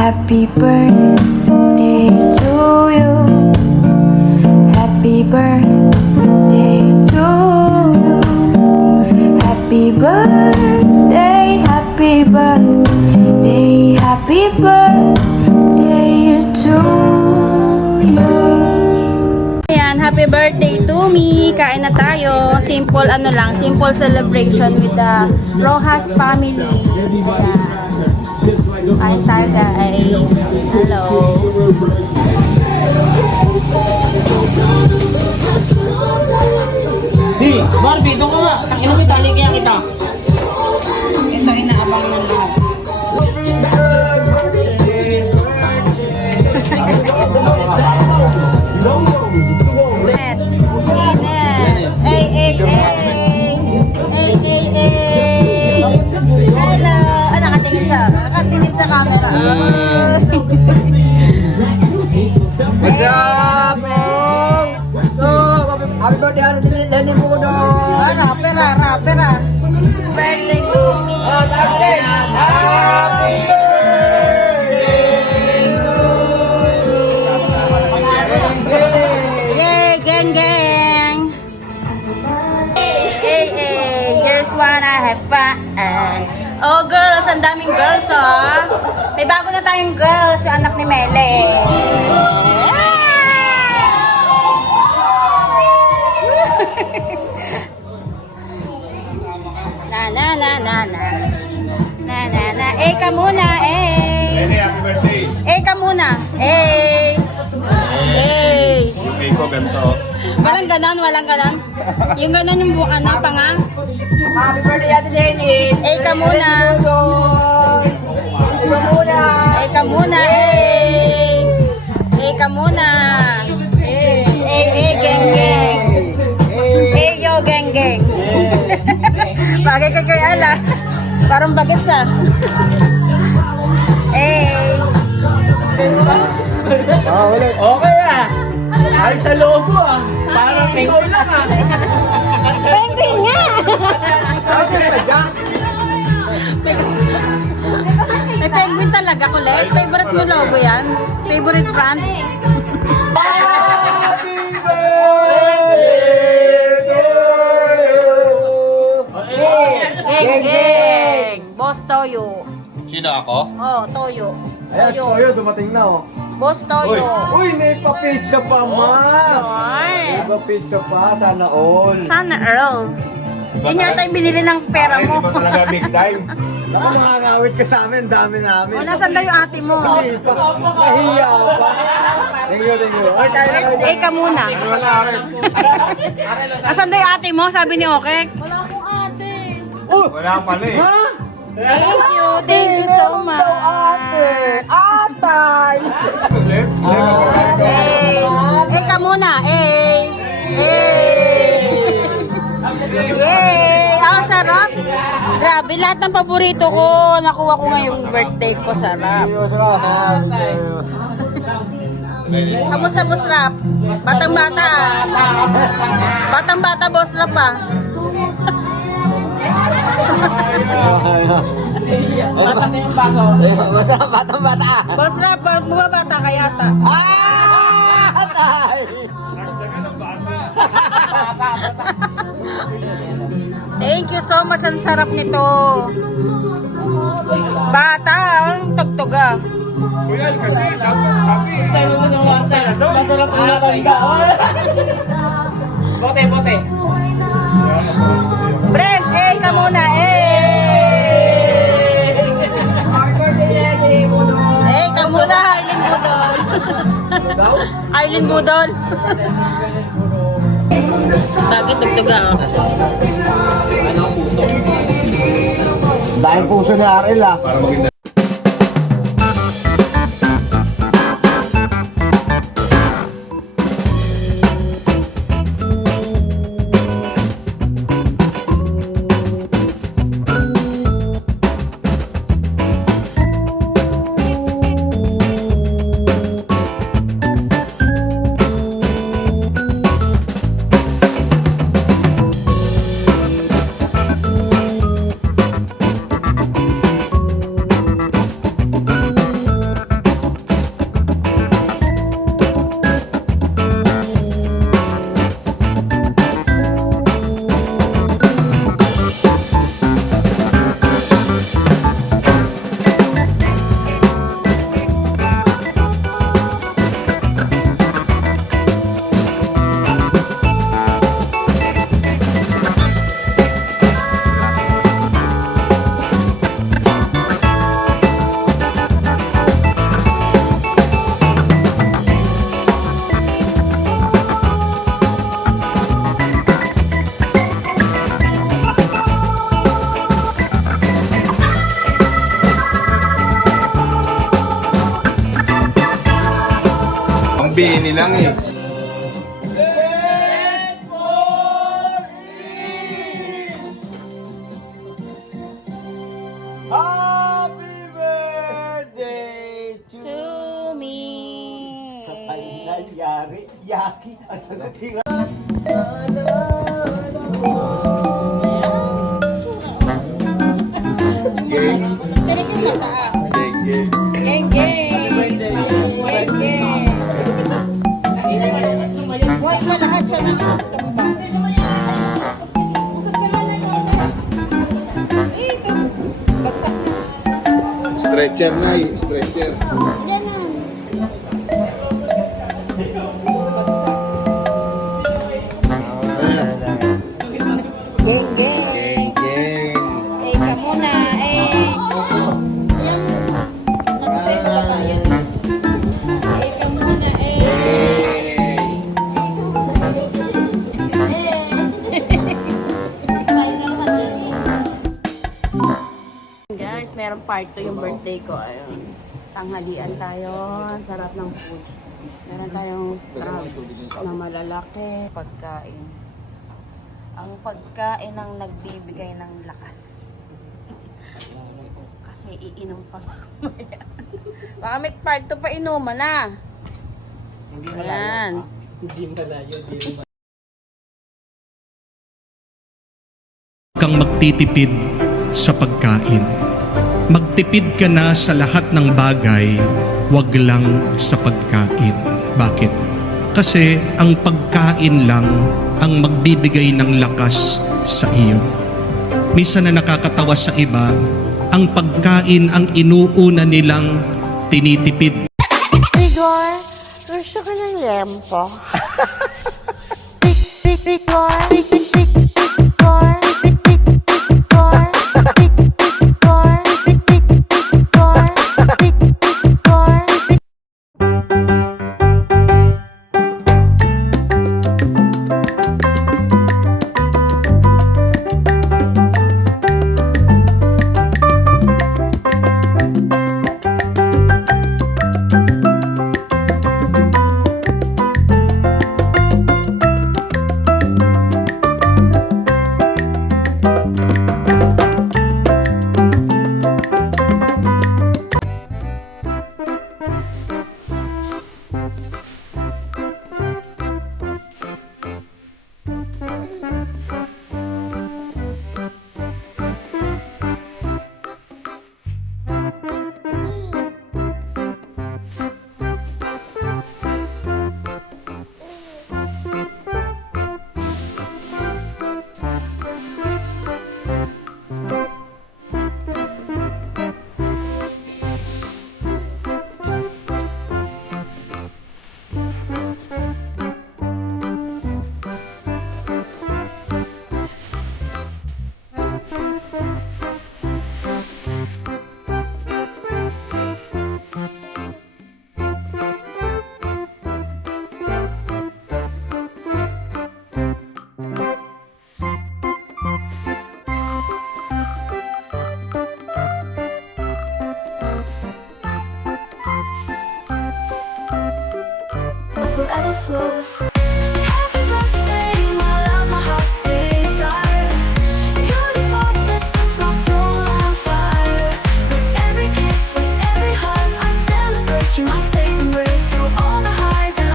Happy birthday to you. Happy birthday to you. Happy birthday, happy birthday, happy birthday to you. Ayan, happy birthday to me. Kain na tayo. Simple ano lang, simple celebration with the Rojas family. Ayan. Kain tayo guys. Hello. Di, Barbie, doon ka nga. Tangina mo, tali kaya kita. Ito inaabang ng lahat. Init. Ay, ay, ay. Ay, ay, ay. Hello. Ah, nakatingin siya. Nakatingin sa camera. What's up, bro? So, happy birthday, Lenny Budo. Rapper ah, rapper ah. Birthday to me. Happy Yay, gang gang. Hey, hey, girls wanna have fun. Oh girls, ang daming girls oh. May bago na tayong girls, yung anak ni Mele. Na na na na na. Na na na. Eh ka muna, eh. Lenny, happy birthday. Eh ka muna. Eh. Eh. Okay ko, ganito. Walang ganon, walang ganon. Yung ganon yung buka na, panga. Happy birthday, Ate Lenny. Eh ka muna. Ikaw muna. Eh ka muna, eh. Eh ka muna. Eh, geng geng. Eh yo, geng geng. Bagay ka kay Ala. Parang bagets ah. Eh. Okay ah. Ay, sa logo ah. Parang ikaw lang ah. Penguin nga! Okay pa dyan. May penguin talaga, kulit. Favorite mo logo yan? Favorite brand? Happy birthday to you. Geng, geng! Boss Toyo. Sino ako? Oh, Toyo. Ayan, Toyo, dumating na oh. Boss Toyo. Uy, may pa-pizza pa, ma! May Ay. pa-pizza pa, sana all. Sana Earl. Yun yata yung binili ng pera mo. Hindi ba talaga big time? Naku, makakawit ka sa amin, dami namin. O, nasan daw yung ate mo? Hindi pa, nahiya ka pa. Thank you, thank you. Ay, kaya na kayo. Eh, ka muna. Wala rin. Asan daw yung ate mo? Sabi ni Okek. Wala pala eh. Ha? Thank you so much. Ate! Atay! Eh, ka muna. Eh. Yay! Ang sarap. Grabe, lahat ng paborito ko, nakuha ko ngayong birthday ko. Sarap. Kamusta, Boss Rap? Batang-bata. Batang-bata, Boss Rap ah. Basta yung baso. Masarap, batang-bata. Boss Rap, bumabata ka yata. Atay! Thank you so much. Ang sarap nito. Bata, ang tugtuga. Masarap ang matanda. Bote, bote. Brent, eh, ka muna, eh. Eh, ka muna, Arlene Budol. Arlene Budol. Bakit tugtuga, oh. Dahil puso ni Arel ah. Para maging Bini lang eh. Happy birthday to To me. Yari, Yaki, asa na tira? Game. Pwede kayo mataas. Game. Geng, geng. Geng, geng. Huwag ka lahat siya lang. Usap ka lang na yun. Eh, ito. Bagsak na. Stretcher na eh. Stretcher. Yan na. Geng, geng. Game. Eh, ka muna. Eh. Yan mo. Nagsay ko ba tayo? Eh, ka muna. Guys, merong part 2 yung birthday ko. Ayun. Tanghalian tayo. Ang sarap ng food. Meron tayong crabs na malalaki. Pagkain. Ang pagkain ang nagbibigay ng lakas. Kasi iinom pa mamaya. Baka may part 2 pa inuman na. Ayan. Kang magtitipid sa pagkain. Magtipid ka na sa lahat ng bagay, wag lang sa pagkain. Bakit? Kasi ang pagkain lang ang magbibigay ng lakas sa iyo. Minsan na nakakatawa sa iba, ang pagkain ang inuuna nilang tinitipid. Igor, gusto ko ng lempo. Igor,